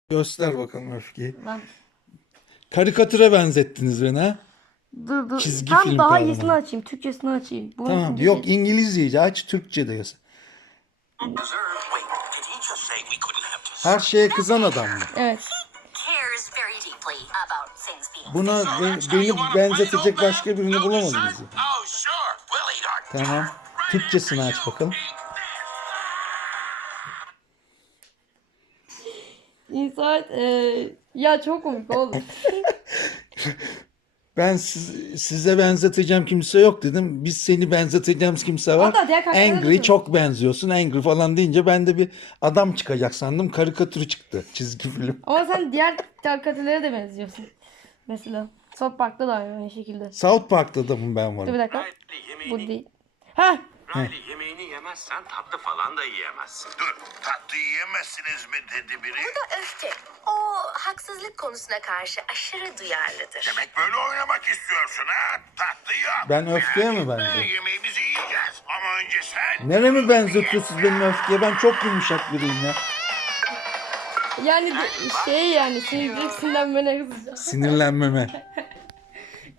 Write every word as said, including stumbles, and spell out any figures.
Göster bakalım öfkeyi. Lan Karikatüre benzettiniz beni ha. dur dur. Çizgi Tam film daha kahramanı. iyisini açayım. Türkçesini açayım. Bunu Tamam. İngilizce- Yok İngilizceyi aç, Türkçe de yaz. Her şeye kızan adam mı? Evet. cares very deeply about things being Buna be- beni benzetecek başka birini bulamadınız ya. Tamam. Türkçesini aç bakalım. İnsan eee ya çok komik oğlum. Ben siz- size benzeteceğim kimse yok dedim. Biz seni benzeteceğimiz kimse var. Hatta diğer karakterlere de Angry söyle. çok benziyorsun. Angry falan deyince ben de bir adam çıkacak sandım. Karikatürü çıktı. Çizgi film. Ama sen diğer karikatürlere de benziyorsun. Mesela South Park'ta da aynı şekilde. South Park'ta da mı ben Dur bir varım? dakika. Riley, Bu yemeğini, değil. Ha, Riley, yemeğini yemezsen tatlı falan da yiyemezsin. Dur, tatlı yiyemezsiniz mi dedi biri. öfke. O haksızlık konusuna karşı aşırı duyarlıdır. Demek böyle oynamak istiyorsun ha? Tatlı yok. Ben öfkeye mi Merak etme, benziyorum? yemeğimizi yiyeceğiz. Ama önce sen... Neremi benzetiyorsunuz benim öfkeye? Ben çok yumuşak biriyim ya. yani de- şey yani sinirlik sinirlenmene hızlıca. Sinirlenmeme.